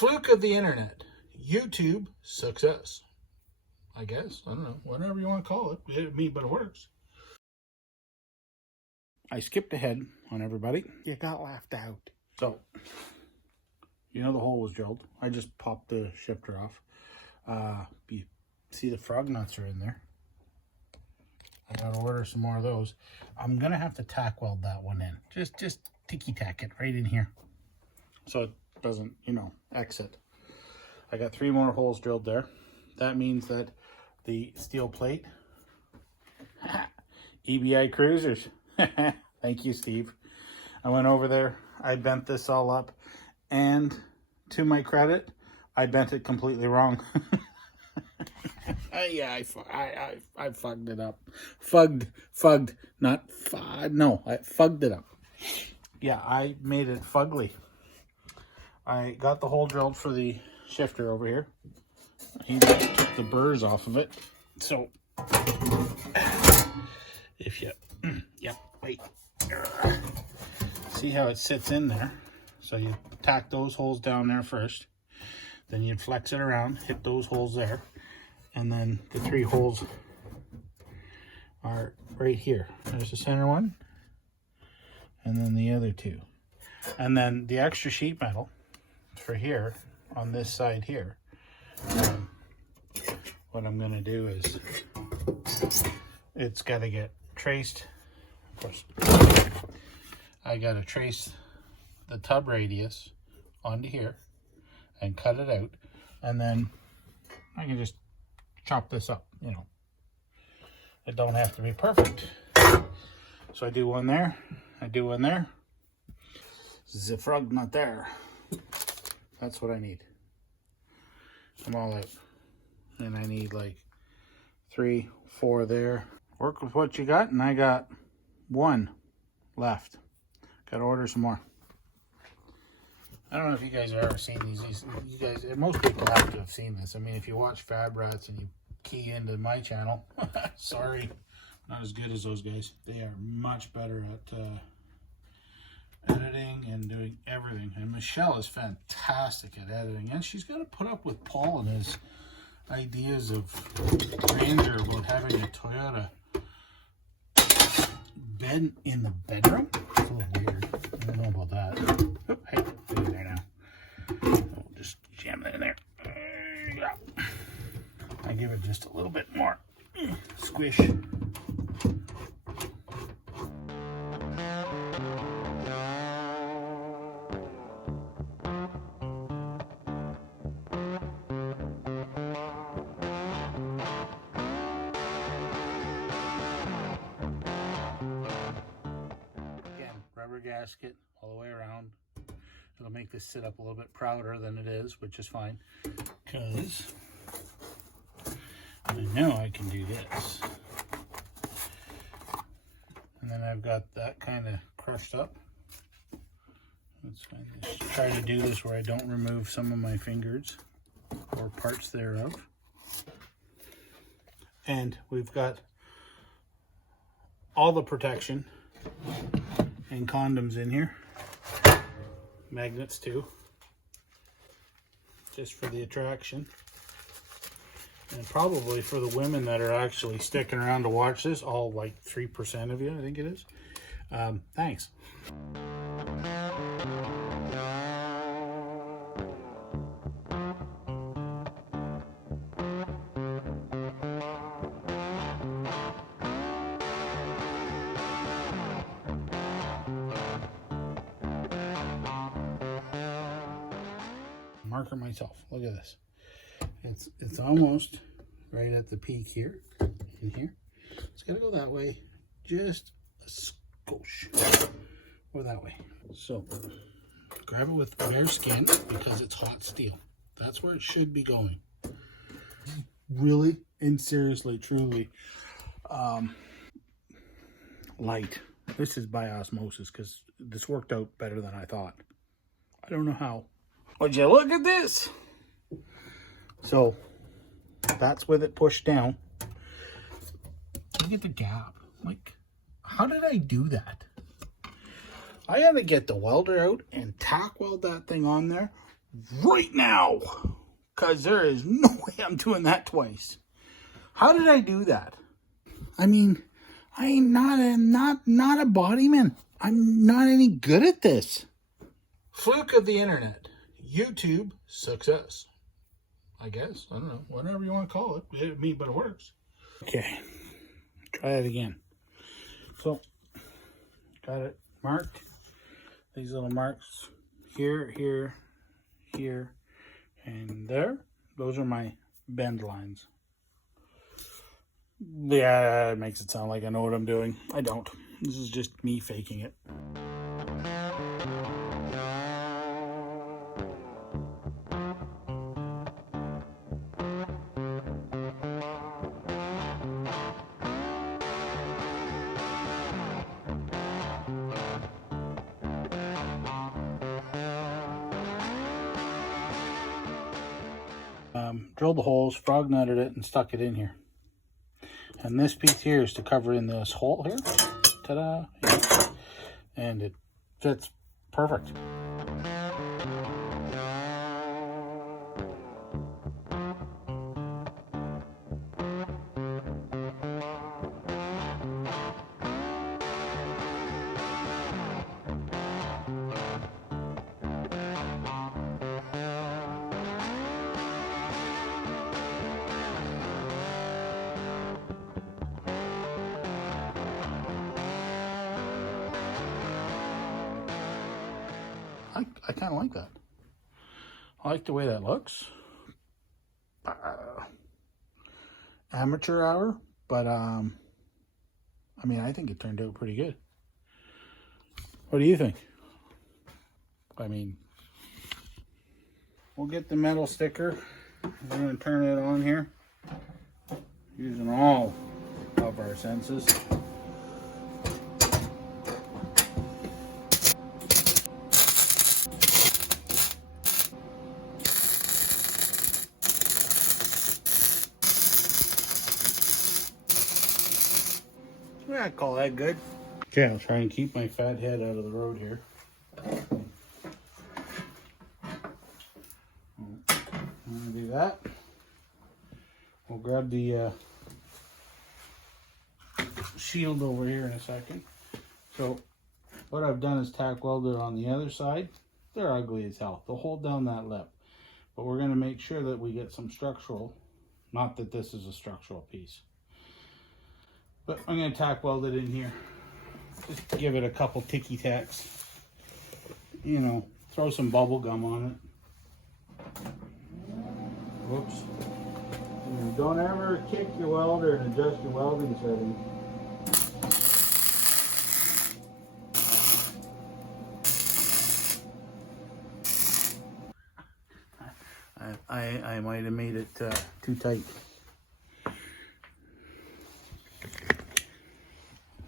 Fluke of the internet. YouTube success. I guess. I don't know. Whatever you want to call it. But it works. I skipped ahead on everybody. You got laughed out. So, you know the hole was drilled. I just popped the shifter off. You see the frog nuts are in there. I gotta order some more of those. I'm gonna have to tack weld that one in. Just ticky tack it right in here, so it doesn't, you know, exit. I got 3 more holes drilled there. That means that the steel plate, EBI Cruisers. Thank you, Steve. I went over there. I bent this all up, and to my credit, I bent it completely wrong. Yeah, I fucked it up. Fugged, not no, I fugged it up. Yeah, I made it fugly. I got the hole drilled for the shifter over here. He just took the burrs off of it. So, if you, yep, wait. See how it sits in there? So you tack those holes down there first. Then you'd flex it around, hit those holes there. And then the 3 holes are right here. There's the center one. And then the other 2. And then the extra sheet metal for here, on this side here. What I'm going to do is, it's got to get traced. Of course, I got to trace the tub radius onto here and cut it out. And then I can just chop this up, you know. It don't have to be perfect. So I do one there, I do one there. The frog nut there. That's what I need. I'm all out. And I need like 3, 4 there. Work with what you got, and I got 1 left. Gotta order some more. I don't know if you guys have ever seen these. You guys, most people have to have seen this. I mean, if you watch Fabrats and you key into my channel, sorry, not as good as those guys. They are much better at editing and doing everything. And Michelle is fantastic at editing, and she's got to put up with Paul and his ideas of grandeur about having a Toyota bed in the bedroom. It's a little weird. I don't know about that. Oh, hey, get in there now. We'll just jam that in there. There you go. I give it just a little bit more squish. Rubber gasket all the way around. It'll make this sit up a little bit prouder than it is, which is fine, because I know I can do this. And then I've got that kind of crushed up. Let's try to do this where I don't remove some of my fingers or parts thereof. And we've got all the protection and condoms in here. Magnets too, just for the attraction, and probably for the women that are actually sticking around to watch this, all like 3% of you, I think it is. Thanks. Marker myself. Look at this. It's almost right at the peak here. In here. It's gotta go that way. Just a skosh. Or that way. So grab it with bare skin because it's hot steel. That's where it should be going. Really and seriously, truly, light. This is by osmosis because this worked out better than I thought. I don't know how. Would you look at this? So that's with it pushed down. Look at the gap. Like, how did I do that? I had to get the welder out and tack weld that thing on there right now, because there is no way I'm doing that twice. How did I do that? I mean, I ain't not a bodyman. I'm not any good at this. Fluke of the internet. YouTube success. I guess. I don't know. Whatever you want to call it. But it works. Okay. Try it again. So, got it marked. These little marks here, here, here, and there. Those are my bend lines. Yeah, it makes it sound like I know what I'm doing. I don't. This is just me faking it. Drilled the holes, frog nutted it, and stuck it in here. And this piece here is to cover in this hole here. Ta-da! Yeah. And it fits perfect. I kind of like that. I like the way that looks. Amateur hour, but I mean, I think it turned out pretty good. What do you think? I mean, we'll get the metal sticker. We're going to turn it on here using all of our senses. Yeah, I call that good. Okay, I'll try and keep my fat head out of the road here. I'm gonna do that. We'll grab the shield over here in a second. So what I've done is tack welded on the other side. They're ugly as hell. They'll hold down that lip. But we're gonna make sure that we get some structural. Not that this is a structural piece. But I'm going to tack weld it in here. Just give it a couple ticky tacks. You know, throw some bubble gum on it. Whoops. And don't ever kick your welder and adjust your welding setting. I might have made it too tight.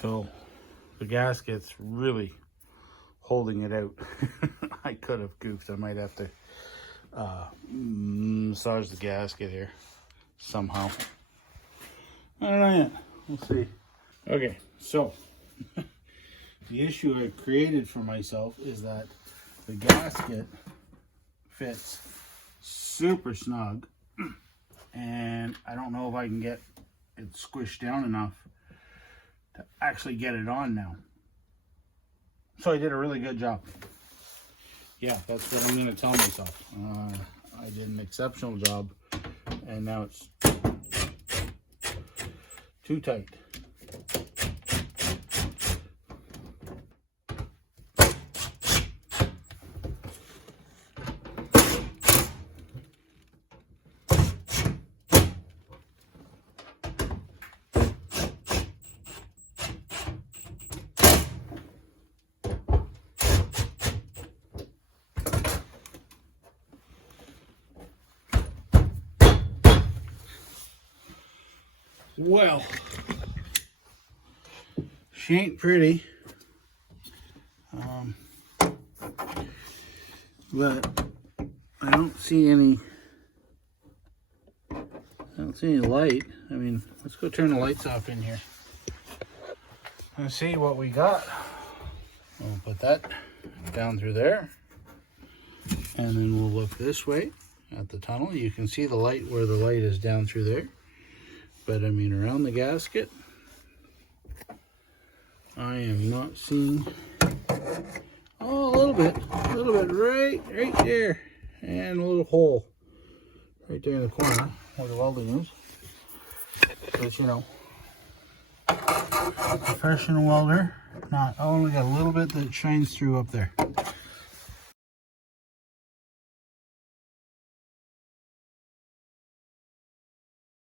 So the gasket's really holding it out. I could have goofed. I might have to massage the gasket here somehow. I don't know yet. We'll see. Okay, so the issue I've created for myself is that the gasket fits super snug, and I don't know if I can get it squished down enough to actually get it on now. So I did a really good job. Yeah, that's what I'm going to tell myself. I did an exceptional job, and now it's too tight. Well, she ain't pretty, but I don't see any light. I mean, let's go turn the lights off in here. Let's see what we got. We'll put that down through there. And then we'll look this way at the tunnel. You can see the light where the light is down through there. But I mean, around the gasket, I am not seeing, oh, a little bit right there. And a little hole right there in the corner where the welding is. But you know, professional welder, not, I only got a little bit that shines through up there.